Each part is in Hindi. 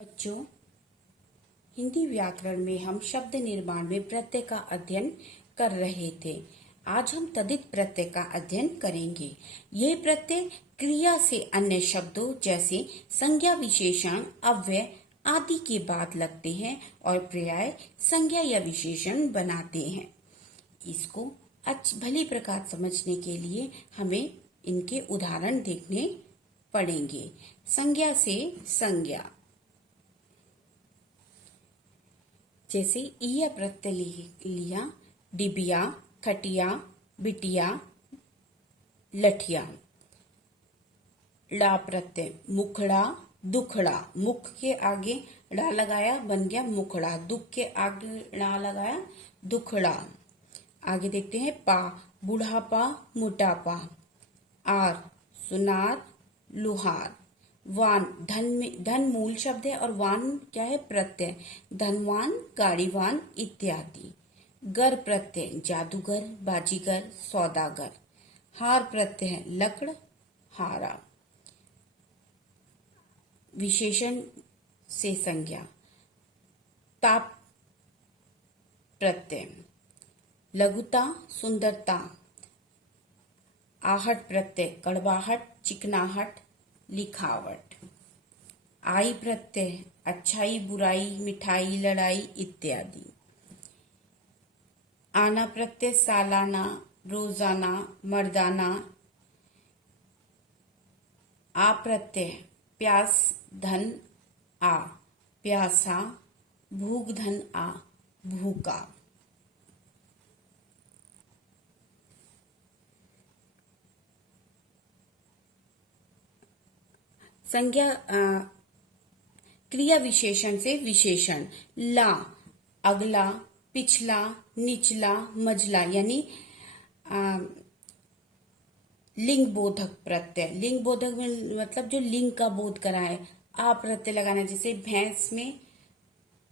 बच्चों, हिंदी व्याकरण में हम शब्द निर्माण में प्रत्यय का अध्ययन कर रहे थे। आज हम तद्धित प्रत्यय का अध्ययन करेंगे। ये प्रत्यय क्रिया से अन्य शब्दों जैसे संज्ञा, विशेषण, अव्यय आदि के बाद लगते हैं और पर्याय, संज्ञा या विशेषण बनाते हैं। इसको भली प्रकार समझने के लिए हमें इनके उदाहरण देखने पड़ेंगे। संज्ञा से संज्ञा, जैसे ईय प्रत्यय लिया, डिबिया, खटिया, बिटिया, लठिया। ला प्रत्यय, मुखड़ा, दुखड़ा। मुख के आगे ड़ा लगाया, बन गया मुखड़ा। दुख के आगे ड़ा लगाया, दुखड़ा। आगे देखते हैं पा, बुढ़ापा, मोटापा। आर, सुनार, लुहार। वान, धन मूल शब्द है और वान क्या है? प्रत्यय। धनवान, गाड़ीवान इत्यादि। गर प्रत्यय, जादूगर, बाजीगर, सौदागर। हार प्रत्यय है लकड़, हारा। विशेषण से संज्ञा, ताप प्रत्यय, लघुता, सुंदरता। आहट प्रत्यय, कड़वाहट, चिकनाहट, लिखावट। आई प्रत्यय, अच्छाई, बुराई, मिठाई, लड़ाई इत्यादि। आना प्रत्यय, सालाना, रोजाना, मर्दाना। आ प्रत्यय, प्यास, धन, आ, प्यासा। भूख, धन, आ, भूखा। संज्ञा क्रिया विशेषण से विशेषण, ला, अगला, पिछला, निचला, मझला, यानी लिंग बोधक प्रत्यय। लिंग बोधक में मतलब जो लिंग का बोध कराए। आ प्रत्यय लगाना, जैसे भैंस में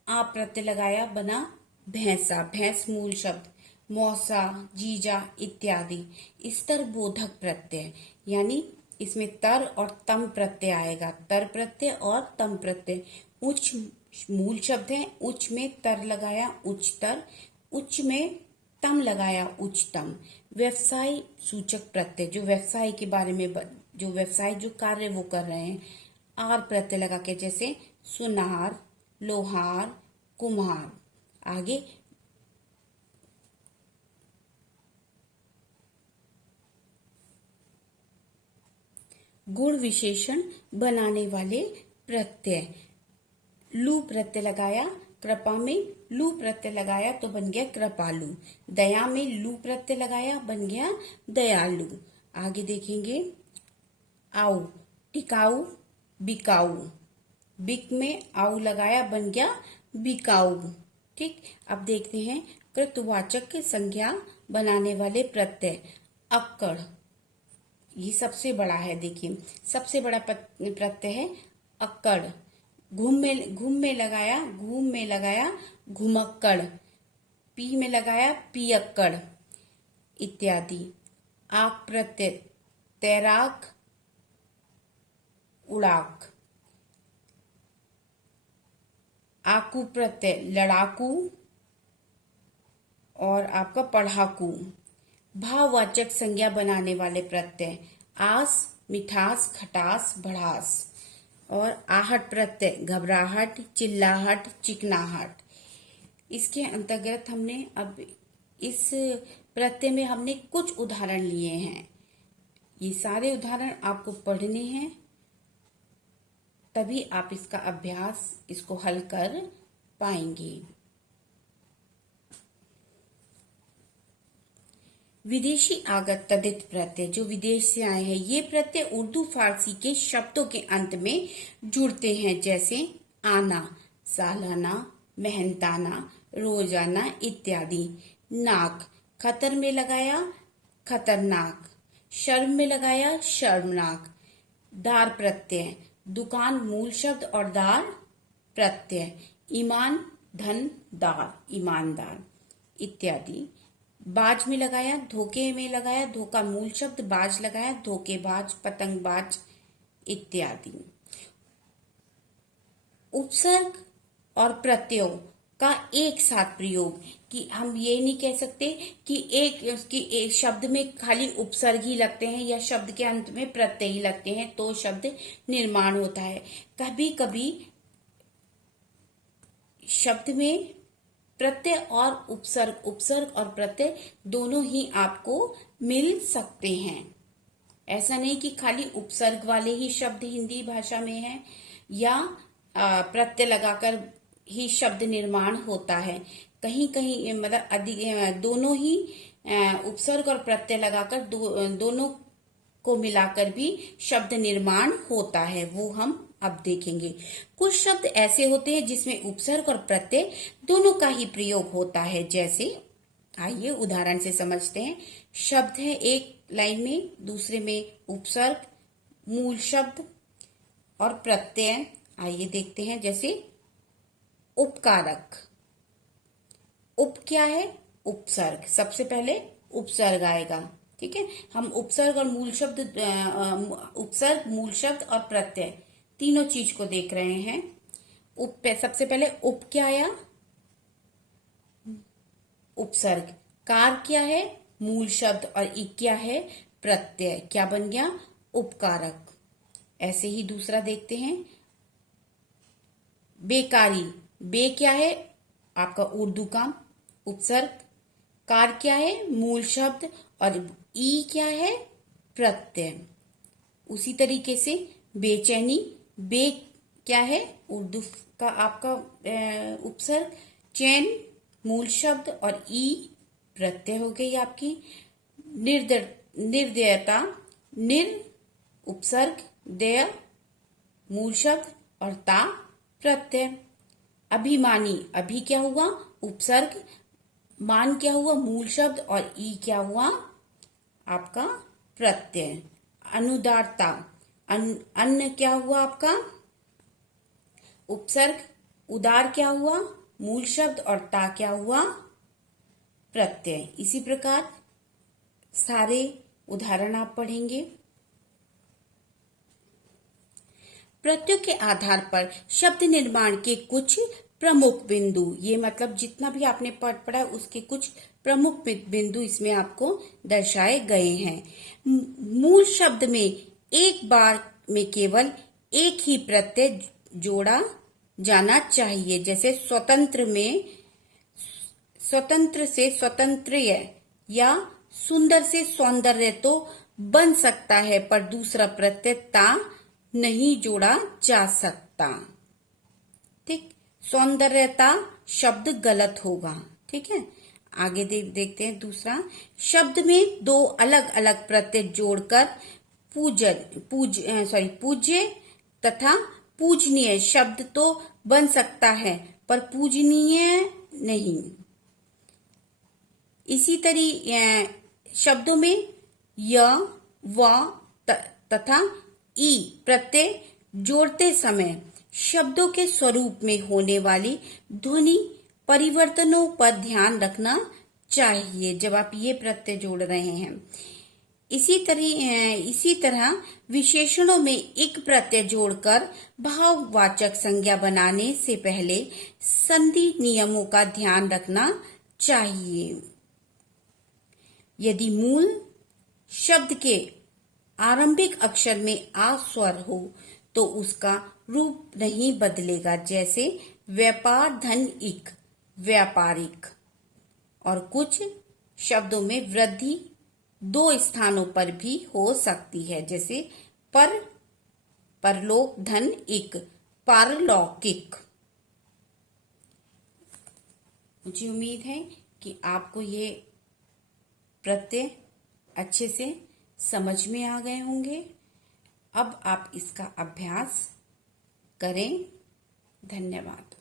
आ प्रत्यय लगाया, बना भैंसा। भैंस मूल शब्द। मौसा, जीजा इत्यादि। स्तर बोधक प्रत्यय, यानी इसमें तर और तम प्रत्यय आएगा। तर प्रत्यय और तम प्रत्यय। उच्च मूल शब्द है, उच्च में तर लगाया, उच्चतर। उच्च में तम लगाया, उच्चतम। व्यवसाय सूचक प्रत्यय, जो व्यवसाय के बारे में जो व्यवसाय जो कार्य वो कर रहे हैं, आर प्रत्यय लगा के, जैसे सुनार, लोहार, कुम्हार। आगे गुण विशेषण बनाने वाले प्रत्यय। लू प्रत्यय लगाया, कृपा में लू प्रत्यय लगाया तो बन गया कृपालु। दया में लू प्रत्यय लगाया, बन गया दयालु। आगे देखेंगे आऊ, टिकाऊ, बिकाऊ। बिक में आऊ लगाया, बन गया बिकाऊ। ठीक, अब देखते हैं कृतवाचक के संज्ञा बनाने वाले प्रत्यय। अक्कड़, ये सबसे बड़ा है। देखिए, सबसे बड़ा प्रत्यय है अक्कड़। घूम में लगाया, घूम में लगाया घुमक्कड़। पी में लगाया पियक्कड़ इत्यादि। आक प्रत्यय, तैराक, उड़ाक। आकू प्रत्यय, लड़ाकू और आपका पढ़ाकू। भाववाचक संज्ञा बनाने वाले प्रत्यय। आस, मिठास, खटास, भड़ास। और आहट प्रत्यय, घबराहट, चिल्लाहट, चिकनाहट। इसके अंतर्गत हमने अब इस प्रत्यय में हमने कुछ उदाहरण लिए हैं। ये सारे उदाहरण आपको पढ़ने हैं, तभी आप इसका अभ्यास, इसको हल कर पाएंगे। विदेशी आगत तद्धित प्रत्यय, जो विदेश से आए हैं, ये प्रत्यय उर्दू फारसी के शब्दों के अंत में जुड़ते हैं, जैसे आना, सालाना, मेहनताना, रोजाना इत्यादि। नाक, खतर में लगाया खतरनाक, शर्म में लगाया शर्मनाक। दार प्रत्यय, दुकान मूल शब्द और दार प्रत्यय। ईमान, धन, दार, ईमानदार इत्यादि। बाज में लगाया, धोखे में लगाया, धोखा मूल शब्द, बाज लगाया, धोखेबाज, पतंगबाज इत्यादि। उपसर्ग और प्रत्ययों का एक साथ प्रयोग, कि हम ये नहीं कह सकते कि एक शब्द में खाली उपसर्ग ही लगते हैं या शब्द के अंत में प्रत्यय ही लगते हैं तो शब्द निर्माण होता है। कभी कभी शब्द में प्रत्यय और उपसर्ग और प्रत्यय दोनों ही आपको मिल सकते हैं। ऐसा नहीं कि खाली उपसर्ग वाले ही शब्द हिंदी भाषा में हैं या प्रत्यय लगाकर ही शब्द निर्माण होता है। कहीं कहीं मतलब अधिक दोनों ही उपसर्ग और प्रत्यय लगाकर दोनों को मिलाकर भी शब्द निर्माण होता है, वो हम अब देखेंगे। कुछ शब्द ऐसे होते हैं जिसमें उपसर्ग और प्रत्यय दोनों का ही प्रयोग होता है, जैसे आइए उदाहरण से समझते हैं। शब्द है एक लाइन में, दूसरे में उपसर्ग, मूल शब्द और प्रत्यय। आइए देखते हैं, जैसे उपकारक। उप क्या है? उपसर्ग। सबसे पहले उपसर्ग आएगा, ठीक है। हम उपसर्ग और मूल शब्द उपसर्ग, मूल शब्द और प्रत्यय तीनों चीज को देख रहे हैं। सबसे पहले उप क्या आया? उपसर्ग। कार क्या है? मूल शब्द। और इ क्या है? प्रत्यय। क्या बन गया? उपकारक। ऐसे ही दूसरा देखते हैं, बेकारी। बे क्या है? आपका उर्दू का उपसर्ग। कार क्या है? मूल शब्द। और ई क्या है? प्रत्यय। उसी तरीके से बेचैनी। बे क्या है? उर्दू का आपका उपसर्ग। चैन मूल शब्द और ई प्रत्यय हो गई आपकी। निर्दयता। निर उपसर्ग, दया मूल शब्द और ता प्रत्यय। अभिमानी। अभी क्या हुआ? उपसर्ग। मान क्या हुआ? मूल शब्द। और ई क्या हुआ? आपका प्रत्यय। अनुदारता। अन्न क्या हुआ आपका? उपसर्ग। उदार क्या हुआ? मूल शब्द। और ता क्या हुआ? प्रत्यय। इसी प्रकार सारे उदाहरण आप पढ़ेंगे। प्रत्ययों के आधार पर शब्द निर्माण के कुछ प्रमुख बिंदु, ये मतलब जितना भी आपने पढ़ा उसके कुछ प्रमुख बिंदु इसमें आपको दर्शाए गए हैं। मूल शब्द में एक बार में केवल एक ही प्रत्यय जोड़ा जाना चाहिए। जैसे स्वतंत्र में स्वतंत्र से स्वतंत्र्य या सुंदर से सौंदर्य तो बन सकता है, पर दूसरा प्रत्यय ता नहीं जोड़ा जा सकता। ठीक, सौंदर्यता शब्द गलत होगा। ठीक है, आगे देखते हैं दूसरा। शब्द में दो अलग अलग प्रत्यय जोड़कर पूज्य तथा पूजनीय शब्द तो बन सकता है, पर पूजनीय नहीं। इसी तरह शब्दों में य, व तथा ई प्रत्यय जोड़ते समय शब्दों के स्वरूप में होने वाली ध्वनि परिवर्तनों पर ध्यान रखना चाहिए जब आप ये प्रत्यय जोड़ रहे हैं। इसी तरह विशेषणों में एक प्रत्यय जोड़कर भाववाचक संज्ञा बनाने से पहले संधि नियमों का ध्यान रखना चाहिए। यदि मूल शब्द के आरंभिक अक्षर में आ स्वर हो तो उसका रूप नहीं बदलेगा। जैसे व्यापार धन इक, व्यापारिक। और कुछ शब्दों में वृद्धि दो स्थानों पर भी हो सकती है, जैसे पर, परलोक धन इक, पारलौकिक। मुझे उम्मीद है कि आपको ये प्रत्यय अच्छे से समझ में आ गए होंगे। अब आप इसका अभ्यास करें। धन्यवाद।